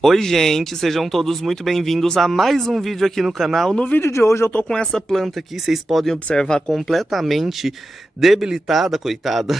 Oi gente, sejam todos muito bem-vindos a mais um vídeo aqui no canal. No vídeo de hoje eu tô com essa planta aqui, vocês podem observar completamente debilitada, coitada.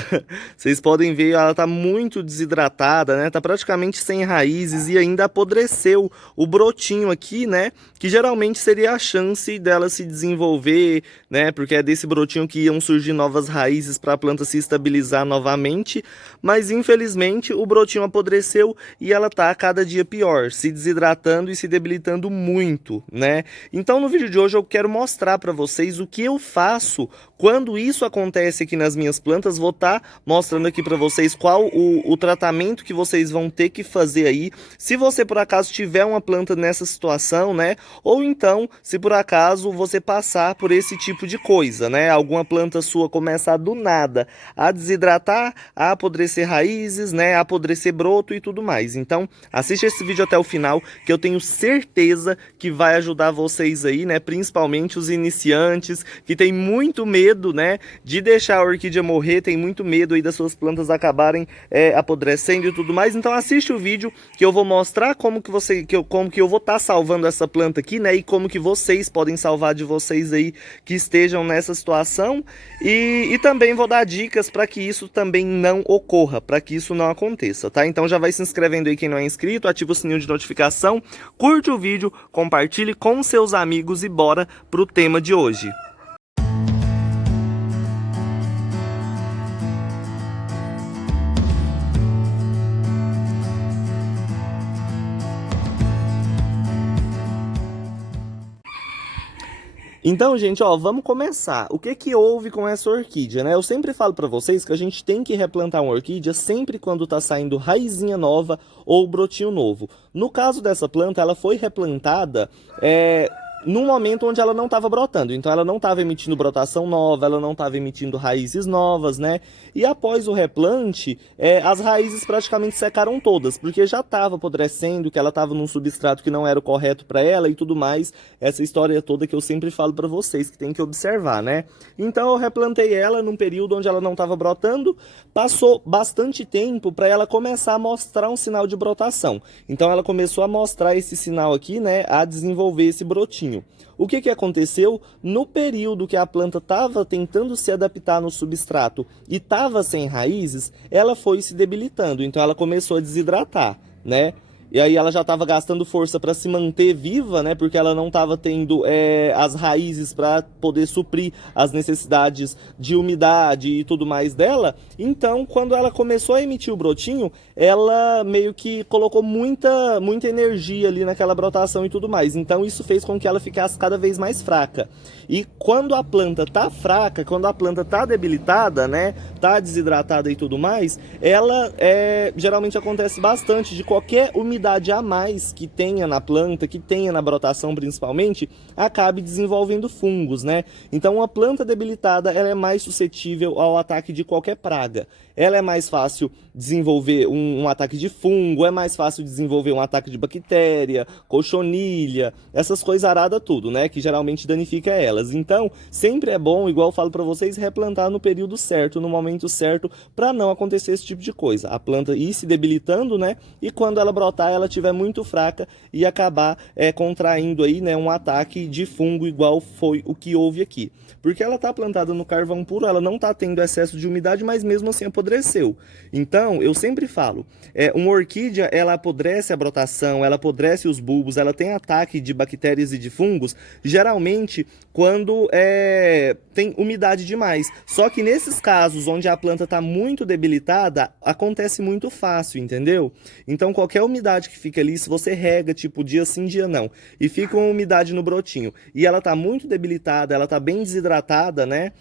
Vocês podem ver, ela tá muito desidratada, né? Tá praticamente sem raízes e ainda apodreceu o brotinho aqui, né? Que geralmente seria a chance dela se desenvolver, né? Porque é desse brotinho que iam surgir novas raízes para a planta se estabilizar novamente. Mas infelizmente o brotinho apodreceu e ela tá a cada dia pior, se desidratando e se debilitando muito, né? Então no vídeo de hoje eu quero mostrar para vocês o que eu faço quando isso acontece aqui nas minhas plantas. Vou estar mostrando aqui para vocês qual o tratamento que vocês vão ter que fazer aí, se você por acaso tiver uma planta nessa situação, né? Ou então, se por acaso você passar por esse tipo de coisa, né? Alguma planta sua começar do nada a desidratar, a apodrecer raízes, né? A apodrecer broto e tudo mais. Então, assiste esse vídeo até o final, que eu tenho certeza que vai ajudar vocês aí, né? Principalmente os iniciantes, que tem muito medo, né? De deixar a orquídea morrer, tem muito medo aí das suas plantas acabarem apodrecendo e tudo mais. Então assiste o vídeo que eu vou mostrar como que eu vou estar salvando essa planta aqui, né? E como que vocês podem salvar de vocês aí que estejam nessa situação. E também vou dar dicas para que isso também não ocorra, para que isso não aconteça, tá? Então já vai se inscrevendo aí quem não é inscrito, ativa o sininho de notificação, curte o vídeo, compartilhe com seus amigos e bora pro tema de hoje. Então, gente, ó, vamos começar. O que que houve com essa orquídea, né? Eu sempre falo pra vocês que a gente tem que replantar uma orquídea sempre quando tá saindo raizinha nova ou brotinho novo. No caso dessa planta, ela foi replantada num momento onde ela não estava brotando. Então ela não estava emitindo brotação nova, ela não estava emitindo raízes novas, né? E após o replante, as raízes praticamente secaram todas, porque já estava apodrecendo, que ela estava num substrato que não era o correto para ela e tudo mais. Essa história toda que eu sempre falo para vocês, que tem que observar, né? Então eu replantei ela num período onde ela não estava brotando, passou bastante tempo para ela começar a mostrar um sinal de brotação. Então ela começou a mostrar esse sinal aqui, né? A desenvolver esse brotinho. O que que aconteceu? No período que a planta estava tentando se adaptar no substrato e estava sem raízes, ela foi se debilitando, então ela começou a desidratar, né? E aí ela já estava gastando força para se manter viva, né? Porque ela não estava tendo as raízes para poder suprir as necessidades de umidade e tudo mais dela. Então, quando ela começou a emitir o brotinho, ela meio que colocou muita energia ali naquela brotação e tudo mais. Então, isso fez com que ela ficasse cada vez mais fraca. E quando a planta tá fraca, quando a planta tá debilitada, né? Tá desidratada e tudo mais, ela geralmente acontece bastante de qualquer umidade a mais que tenha na planta, que tenha na brotação principalmente, acabe desenvolvendo fungos, né? Então uma planta debilitada, ela é mais suscetível ao ataque de qualquer praga. Ela é mais fácil desenvolver um ataque de fungo, é mais fácil desenvolver um ataque de bactéria, cochonilha, essas coisas aradas tudo, né? Que geralmente danifica elas. Então, sempre é bom, igual eu falo para vocês, replantar no período certo, no momento certo, para não acontecer esse tipo de coisa. A planta ir se debilitando, né? E quando ela brotar, ela estiver muito fraca e acabar contraindo aí, né, um ataque de fungo igual foi o que houve aqui. Porque ela está plantada no carvão puro, ela não está tendo excesso de umidade, mas mesmo assim apodreceu. Então, eu sempre falo, uma orquídea, ela apodrece a brotação, ela apodrece os bulbos, ela tem ataque de bactérias e de fungos, geralmente quando tem umidade demais. Só que nesses casos onde a planta está muito debilitada, acontece muito fácil, entendeu? Então qualquer umidade que fica ali, se você rega, tipo dia sim, dia não, e fica uma umidade no brotinho, e ela está muito debilitada, ela está bem desidratada, né?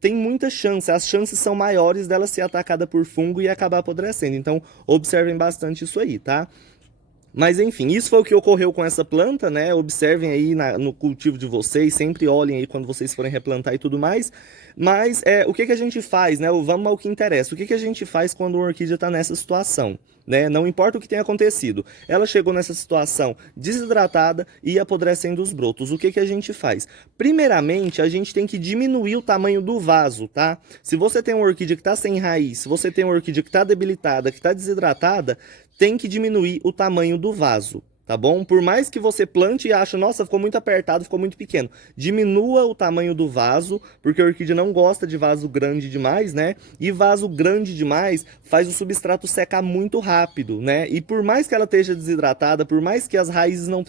Tem muita chance, as chances são maiores dela ser atacada por fungo e acabar apodrecendo. Então observem bastante isso aí, tá? Mas enfim, isso foi o que ocorreu com essa planta, né? Observem aí no cultivo de vocês, sempre olhem aí quando vocês forem replantar e tudo mais. Mas o que que a gente faz, né? Vamos ao que interessa. O que que a gente faz quando uma orquídea está nessa situação? Né? Não importa o que tenha acontecido, ela chegou nessa situação desidratada e apodrecendo os brotos. O que que a gente faz? Primeiramente, a gente tem que diminuir o tamanho do vaso, tá? Se você tem uma orquídea que está sem raiz, se você tem uma orquídea que está debilitada, que está desidratada, tem que diminuir o tamanho do vaso, tá bom? Por mais que você plante e ache, nossa, ficou muito apertado, ficou muito pequeno, diminua o tamanho do vaso, porque a orquídea não gosta de vaso grande demais, né? E vaso grande demais faz o substrato secar muito rápido, né? E por mais que ela esteja desidratada, por mais que as raízes não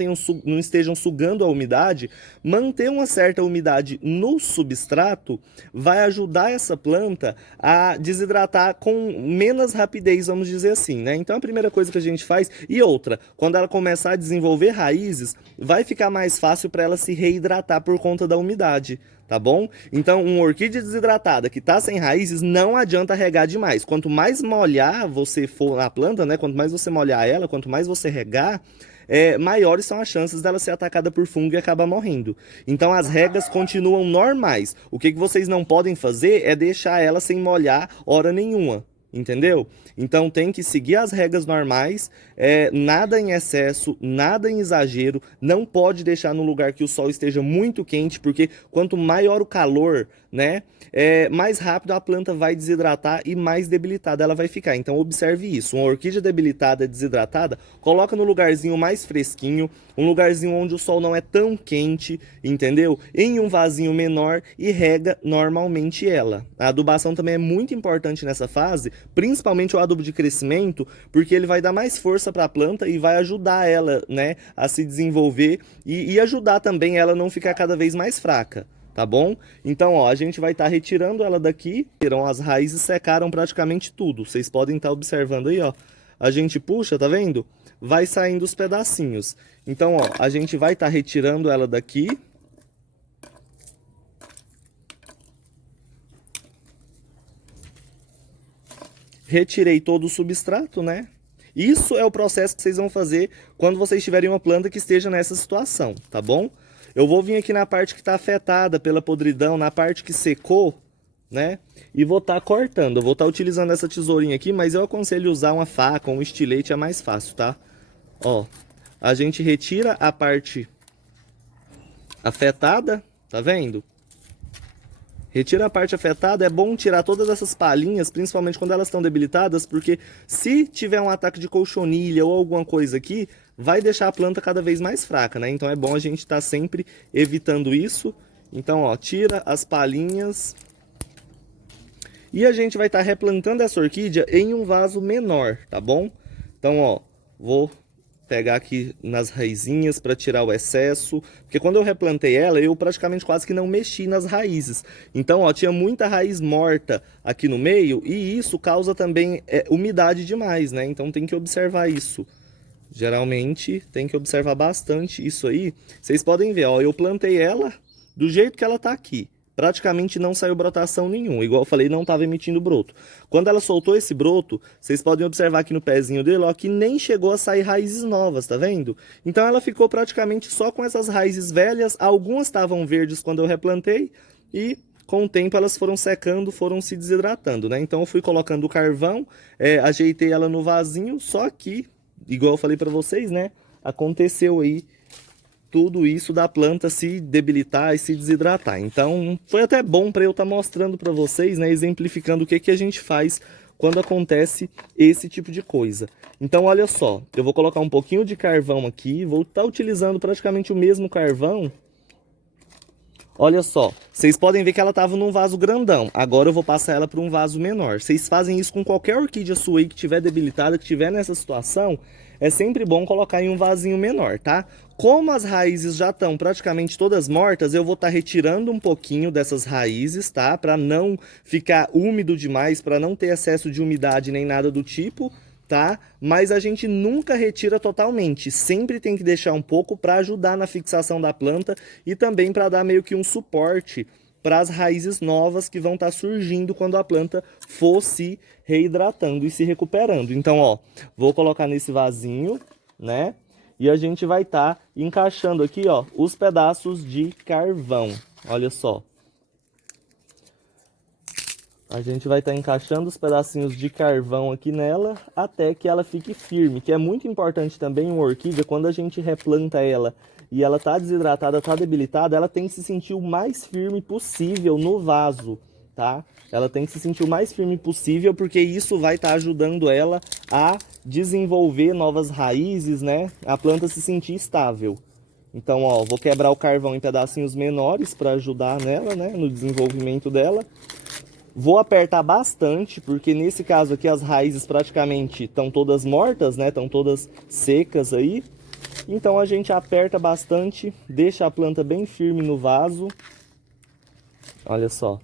estejam sugando a umidade, manter uma certa umidade no substrato vai ajudar essa planta a desidratar com menos rapidez, vamos dizer assim, né? Então a primeira coisa que a gente faz, e outra, quando ela começar a desenvolver raízes, vai ficar mais fácil para ela se reidratar por conta da umidade, tá bom? Então, uma orquídea desidratada que tá sem raízes, não adianta regar demais. Quanto mais molhar você for na planta, né? Quanto mais você molhar ela, quanto mais você regar, maiores são as chances dela ser atacada por fungo e acabar morrendo. Então as regas continuam normais. O que vocês não podem fazer é deixar ela sem molhar hora nenhuma. Entendeu? Então tem que seguir as regras normais, nada em excesso, nada em exagero, não pode deixar no lugar que o sol esteja muito quente, porque quanto maior o calor, né, mais rápido a planta vai desidratar e mais debilitada ela vai ficar. Então observe isso, uma orquídea debilitada, desidratada, coloca no lugarzinho mais fresquinho, um lugarzinho onde o sol não é tão quente, entendeu? Em um vasinho menor e rega normalmente ela. A adubação também é muito importante nessa fase, principalmente o adubo de crescimento, porque ele vai dar mais força para a planta e vai ajudar ela, né, a se desenvolver e ajudar também ela a não ficar cada vez mais fraca. Tá bom? Então, ó, a gente vai estar retirando ela daqui. As raízes secaram praticamente tudo. Vocês podem estar observando aí, ó. A gente puxa, tá vendo? Vai saindo os pedacinhos. Então, ó, a gente vai estar retirando ela daqui. Retirei todo o substrato, né? Isso é o processo que vocês vão fazer quando vocês tiverem uma planta que esteja nessa situação, tá bom? Eu vou vir aqui na parte que está afetada pela podridão, na parte que secou, né? E vou estar cortando. Eu vou estar utilizando essa tesourinha aqui, mas eu aconselho usar uma faca ou um estilete, é mais fácil, tá? Ó, a gente retira a parte afetada, tá vendo? Retira a parte afetada, é bom tirar todas essas palhinhas, principalmente quando elas estão debilitadas, porque se tiver um ataque de cochonilha ou alguma coisa aqui, vai deixar a planta cada vez mais fraca, né? Então é bom a gente estar sempre evitando isso. Então, ó, tira as palhinhas. E a gente vai estar replantando essa orquídea em um vaso menor, tá bom? Então, ó, vou pegar aqui nas raizinhas para tirar o excesso, porque quando eu replantei ela, eu praticamente quase que não mexi nas raízes. Então, ó, tinha muita raiz morta aqui no meio e isso causa também umidade demais, né? Então tem que observar isso. Geralmente tem que observar bastante isso aí. Vocês podem ver, ó, eu plantei ela do jeito que ela tá aqui. Praticamente não saiu brotação nenhuma. Igual eu falei, não estava emitindo broto. Quando ela soltou esse broto, vocês podem observar aqui no pezinho dele, ó, que nem chegou a sair raízes novas, tá vendo? Então ela ficou praticamente só com essas raízes velhas. Algumas estavam verdes quando eu replantei e com o tempo elas foram secando, foram se desidratando, né? Então eu fui colocando o carvão, ajeitei ela no vasinho, só que, igual eu falei para vocês, né? Aconteceu aí tudo isso da planta se debilitar e se desidratar. Então, foi até bom para eu estar mostrando para vocês, né, exemplificando o que a gente faz quando acontece esse tipo de coisa. Então, olha só, eu vou colocar um pouquinho de carvão aqui, vou estar utilizando praticamente o mesmo carvão. Olha só, vocês podem ver que ela estava num vaso grandão. Agora eu vou passar ela para um vaso menor. Vocês fazem isso com qualquer orquídea sua aí que estiver debilitada, que estiver nessa situação. É sempre bom colocar em um vasinho menor, tá? Como as raízes já estão praticamente todas mortas, eu vou estar retirando um pouquinho dessas raízes, tá? Para não ficar úmido demais, para não ter excesso de umidade nem nada do tipo, tá? Mas a gente nunca retira totalmente, sempre tem que deixar um pouco para ajudar na fixação da planta e também para dar meio que um suporte para as raízes novas que vão estar surgindo quando a planta for se reidratando e se recuperando. Então, ó, vou colocar nesse vasinho, né? E a gente vai estar encaixando aqui, ó, os pedaços de carvão. Olha só. A gente vai estar encaixando os pedacinhos de carvão aqui nela até que ela fique firme, que é muito importante também uma orquídea, quando a gente replanta ela e ela tá desidratada, tá debilitada, ela tem que se sentir o mais firme possível no vaso, tá? Ela tem que se sentir o mais firme possível, porque isso vai estar ajudando ela a desenvolver novas raízes, né? A planta se sentir estável. Então, ó, vou quebrar o carvão em pedacinhos menores para ajudar nela, né? No desenvolvimento dela. Vou apertar bastante, porque nesse caso aqui as raízes praticamente estão todas mortas, né? Estão todas secas aí. Então a gente aperta bastante, deixa a planta bem firme no vaso. Olha só.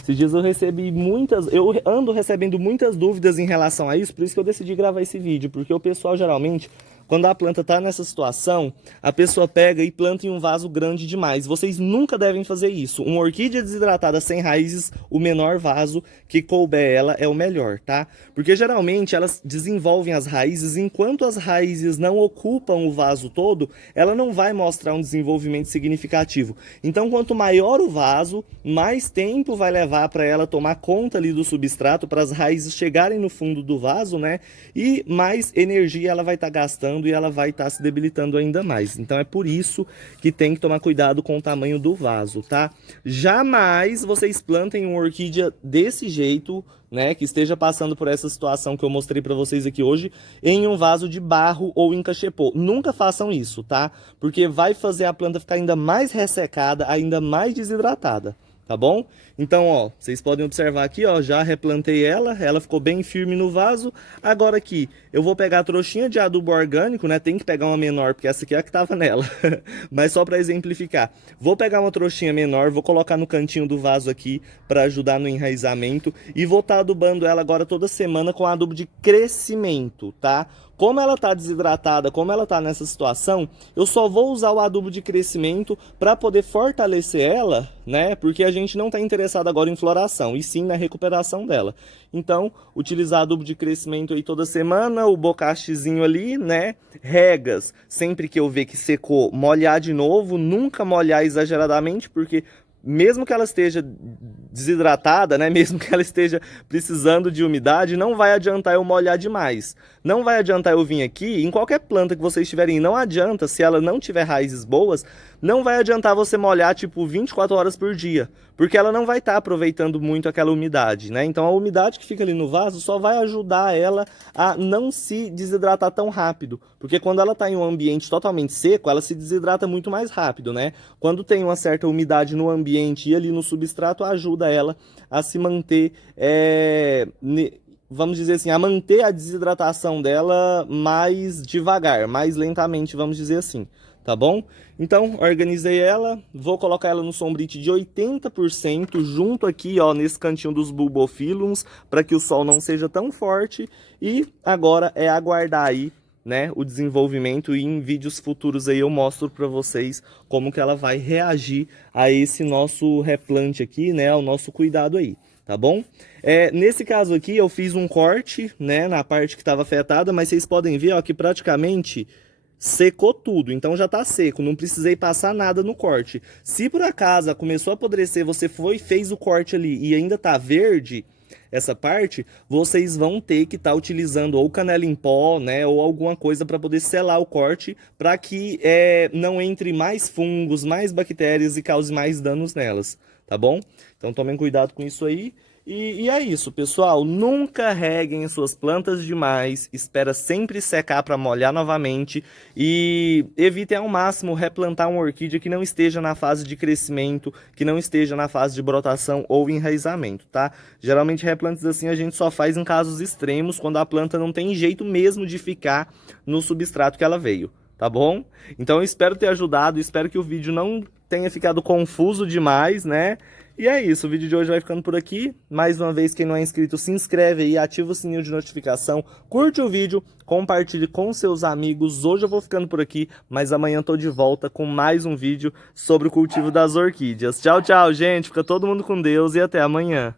Esses dias eu ando recebendo muitas dúvidas em relação a isso, por isso que eu decidi gravar esse vídeo, porque o pessoal geralmente, quando a planta está nessa situação, a pessoa pega e planta em um vaso grande demais. Vocês nunca devem fazer isso. Uma orquídea desidratada sem raízes, o menor vaso que couber ela é o melhor, tá? Porque geralmente elas desenvolvem as raízes, enquanto as raízes não ocupam o vaso todo, ela não vai mostrar um desenvolvimento significativo. Então, quanto maior o vaso, mais tempo vai levar para ela tomar conta ali do substrato, para as raízes chegarem no fundo do vaso, né? E mais energia ela vai estar gastando e ela vai estar se debilitando ainda mais. Então é por isso que tem que tomar cuidado com o tamanho do vaso, tá? Jamais vocês plantem uma orquídea desse jeito, né, que esteja passando por essa situação que eu mostrei para vocês aqui hoje, em um vaso de barro ou em cachepô. Nunca façam isso, tá? Porque vai fazer a planta ficar ainda mais ressecada, ainda mais desidratada. Tá bom? Então, ó, vocês podem observar aqui, ó, já replantei ela ficou bem firme no vaso. Agora aqui, eu vou pegar a trouxinha de adubo orgânico, né? Tem que pegar uma menor, porque essa aqui é a que tava nela. Mas só para exemplificar. Vou pegar uma trouxinha menor, vou colocar no cantinho do vaso aqui para ajudar no enraizamento e vou estar adubando ela agora toda semana com adubo de crescimento, tá? Como ela está desidratada, como ela está nessa situação, eu só vou usar o adubo de crescimento para poder fortalecer ela, né? Porque a gente não está interessado agora em floração, e sim na recuperação dela. Então, utilizar adubo de crescimento aí toda semana, o bocachezinho ali, né? Regas, sempre que eu ver que secou, molhar de novo, nunca molhar exageradamente, porque mesmo que ela esteja desidratada, né, mesmo que ela esteja precisando de umidade, não vai adiantar eu molhar demais. Não vai adiantar eu vir aqui, em qualquer planta que vocês tiverem, não adianta, se ela não tiver raízes boas, não vai adiantar você molhar tipo 24 horas por dia, porque ela não vai estar aproveitando muito aquela umidade, né? Então a umidade que fica ali no vaso só vai ajudar ela a não se desidratar tão rápido, porque quando ela está em um ambiente totalmente seco, ela se desidrata muito mais rápido, né? Quando tem uma certa umidade no ambiente e ali no substrato, ajuda ela a se manter, vamos dizer assim, a manter a desidratação dela mais devagar, mais lentamente, vamos dizer assim. Tá bom? Então, organizei ela, vou colocar ela no sombrite de 80%, junto aqui, ó, nesse cantinho dos bulbophyllums, para que o sol não seja tão forte. E agora é aguardar aí, né, o desenvolvimento, e em vídeos futuros aí eu mostro para vocês como que ela vai reagir a esse nosso replante aqui, né, ao nosso cuidado aí. Tá bom? Nesse caso aqui eu fiz um corte, né, na parte que estava afetada, mas vocês podem ver, ó, que praticamente secou tudo, então já tá seco, não precisei passar nada no corte. Se por acaso começou a apodrecer, você foi e fez o corte ali e ainda tá verde essa parte, vocês vão ter que estar utilizando ou canela em pó, né, ou alguma coisa para poder selar o corte, para que não entre mais fungos, mais bactérias e cause mais danos nelas, tá bom? Então tomem cuidado com isso aí. E é isso, pessoal. Nunca reguem suas plantas demais. Espera sempre secar para molhar novamente. E evitem ao máximo replantar uma orquídea que não esteja na fase de crescimento, que não esteja na fase de brotação ou enraizamento, tá? Geralmente replantes assim a gente só faz em casos extremos, quando a planta não tem jeito mesmo de ficar no substrato que ela veio, tá bom? Então eu espero ter ajudado, espero que o vídeo não tenha ficado confuso demais, né? E é isso, o vídeo de hoje vai ficando por aqui. Mais uma vez, quem não é inscrito, se inscreve aí, ativa o sininho de notificação, curte o vídeo, compartilhe com seus amigos. Hoje eu vou ficando por aqui, mas amanhã eu tô de volta com mais um vídeo sobre o cultivo das orquídeas. Tchau, tchau, gente. Fica todo mundo com Deus e até amanhã.